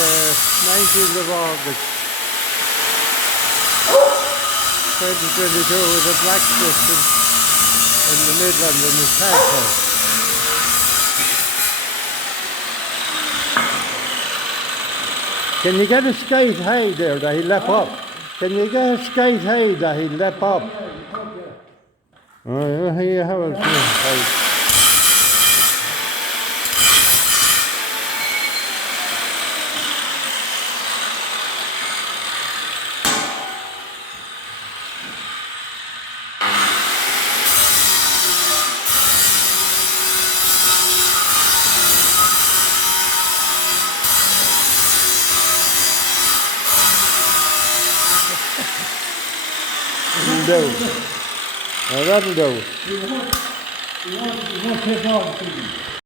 19th of August 2022 with a Blacksmith in the Midland in the Tackle. Can you get a skate high there that he left up? Can you get a skate high that he left up? Oh, here you have it. That'll do. Now that'll do. You won't take off.